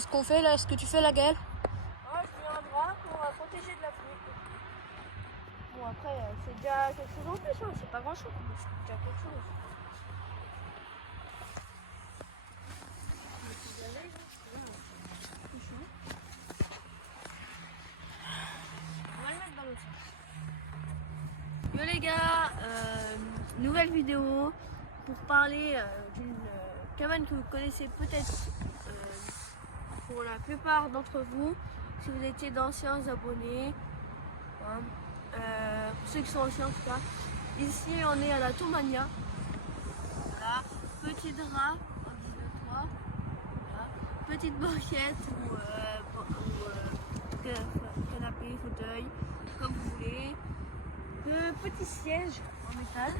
ce qu'on fait là, ce que tu fais là, Gaël? Ah, je mets un drap pour protéger de la pluie. Bon, après, c'est déjà quelque chose en plus, hein. C'est pas grand chose, mais c'est déjà quelque chose. On va le mettre dans l'autre sens. Yo les gars, nouvelle vidéo pour parler d'une cabane que vous connaissez peut-être pour la plupart d'entre vous, si vous étiez d'anciens abonnés, hein, pour ceux qui sont anciens en tout cas. Ici on est à la Tomania. Voilà, petit drap au-dessus de toi, voilà. Petite banquette ou canapé, fauteuil, comme vous voulez. Petit siège en métal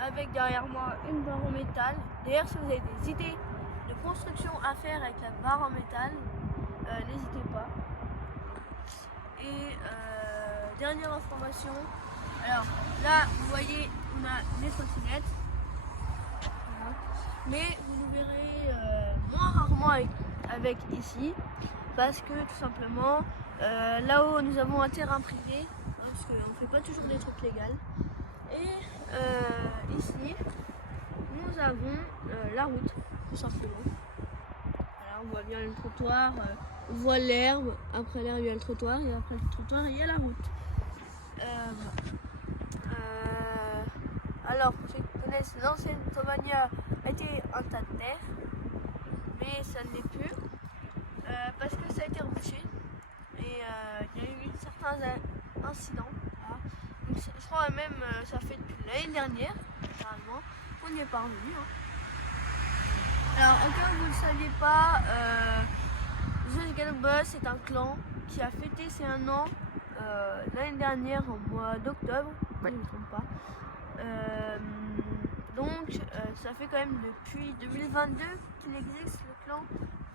avec derrière moi une barre en métal. D'ailleurs, si vous avez des idées de construction à faire avec la barre en métal, n'hésitez pas. Et dernière information, alors là vous voyez on a des trottinettes, voilà. Mais vous nous verrez moins rarement avec ici parce que tout simplement là-haut nous avons un terrain privé, parce qu'on ne fait pas toujours des trucs légaux. Et ici, nous avons la route, tout simplement. Voilà, on voit bien le trottoir, on voit l'herbe, après l'herbe il y a le trottoir, et après le trottoir il y a la route. Alors, pour ceux qui connaissent, l'ancienne Tomania était un tas de terre, mais ça ne l'est plus, parce que ça a été rebouché. Et il y a eu certains incidents. Voilà. Donc, je crois même ça fait depuis l'année dernière, généralement, qu'on n'y est pas revenu. Hein. Alors, en cas où vous ne le saviez pas, The Ghetto Boss est un clan qui a fêté ses 1 an l'année dernière au mois d'octobre, si je ne me trompe pas. Donc, ça fait quand même depuis 2022 qu'il existe le clan,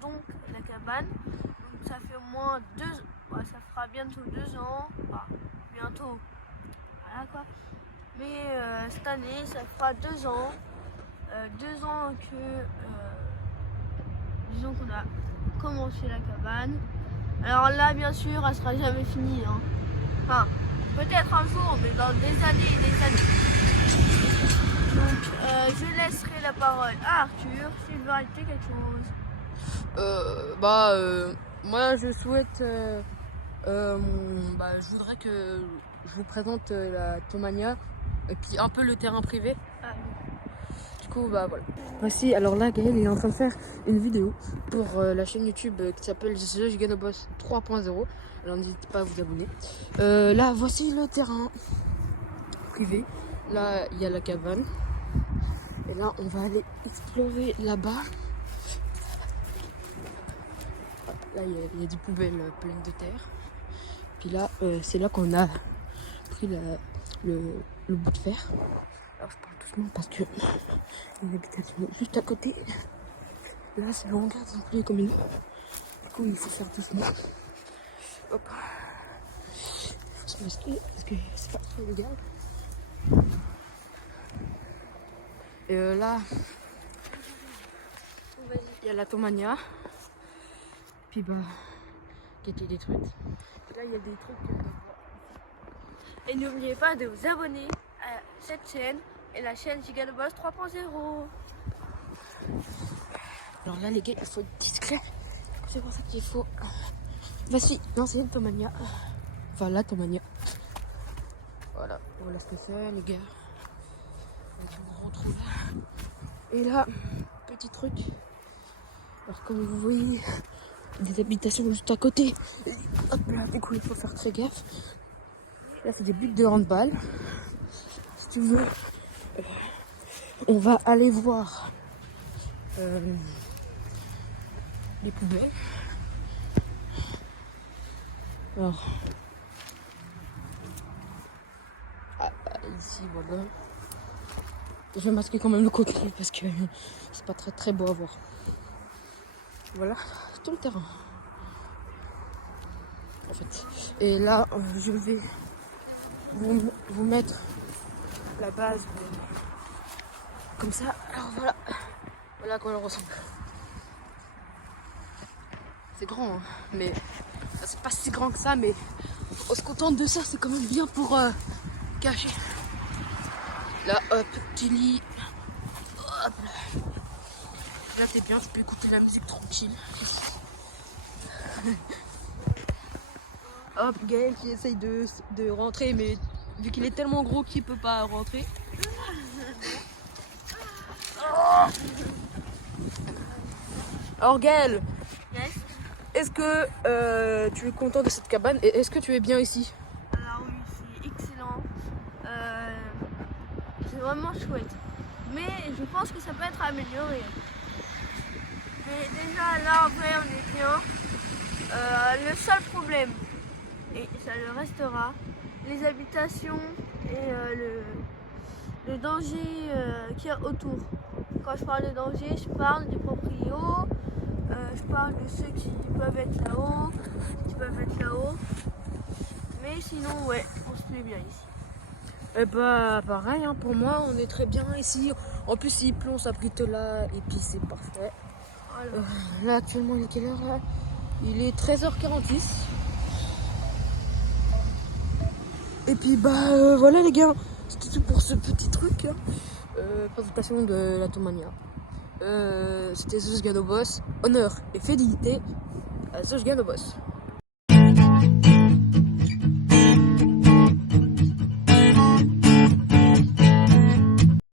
donc la cabane. Donc, ça fait au moins 2 ans. Ouais, ça fera bientôt 2 ans, enfin, bientôt, voilà quoi. Mais cette année, ça fera 2 ans, 2 ans que, disons qu'on a commencé la cabane. Alors là, bien sûr, elle sera jamais finie, hein. Enfin, peut-être un jour, mais dans des années et des années. Donc, je laisserai la parole à Arthur, s'il veut ajouter quelque chose. Moi je souhaite, je voudrais que je vous présente la Tomania et puis un peu le terrain privé. Ah, Du coup, voilà. Voici, alors là, Gaël est en train de faire une vidéo pour la chaîne YouTube qui s'appelle The Ghetto Boss 3.0. Alors n'hésitez pas à vous abonner. Là, voici le terrain privé. Là, il y a la cabane. Et là, on va aller explorer là-bas. Là, il y a des poubelles pleines de terre. Puis là, c'est là qu'on a pris le bout de fer. Alors, je parle doucement parce que il y a une habitation juste à côté. Là, c'est le hangar des employés communaux. Du coup, il faut faire doucement. Hop. Il faut se masquer parce que c'est pas très légal. Et là, il y a la Tomania. Puis qui a été détruite. Et là, il y a des trucs. Et n'oubliez pas de vous abonner à cette chaîne et la chaîne The Ghetto Boss 3.0. Alors là, les gars, il faut être discret. C'est pour ça qu'il faut. Voici l'ancienne Tomania. Enfin, la Tomania. Voilà ce que c'est, les gars. On retrouve. Et là, petit truc. Alors, comme vous voyez, des habitations juste à côté. Et hop là, du coup, il faut faire très gaffe. Là, c'est des buts de handball. Si tu veux, on va aller voir les poubelles. Alors, ici, voilà. Je vais masquer quand même le côté parce que c'est pas très beau à voir. Voilà, tout le terrain. En fait. Et là, je vais vous mettre la base comme ça. Alors voilà, voilà à quoi elle ressemble. C'est grand, hein. Mais enfin, c'est pas si grand que ça, mais on se contente de ça, c'est quand même bien pour cacher. Là, hop, petit lit. Hop là. Là, t'es bien, tu peux écouter la musique tranquille. Hop, Gaël qui essaye de rentrer, mais vu qu'il est tellement gros qu'il peut pas rentrer. Alors Gaël, Yes. est-ce que tu es content de cette cabane et est-ce que tu es bien ici? Alors oui, c'est excellent. C'est vraiment chouette. Mais je pense que ça peut être amélioré. Mais déjà là en vrai on est bien. Le seul problème, et ça le restera, les habitations et le danger qu'il y a autour. Quand je parle de danger, je parle des proprios, je parle de ceux qui peuvent être là-haut, Mais sinon, ouais, on se plaît bien ici. Eh bah pareil, hein, pour moi on est très bien ici. En plus il pleut, on s'abrite là et puis c'est parfait. Voilà. Là actuellement il est quelle heure là? Il est 13h46. Et puis bah voilà les gars, c'était tout pour ce petit truc. Hein. Présentation de la Tomania. C'était Zeus Boss. Honneur et fidélité à Zeus Boss.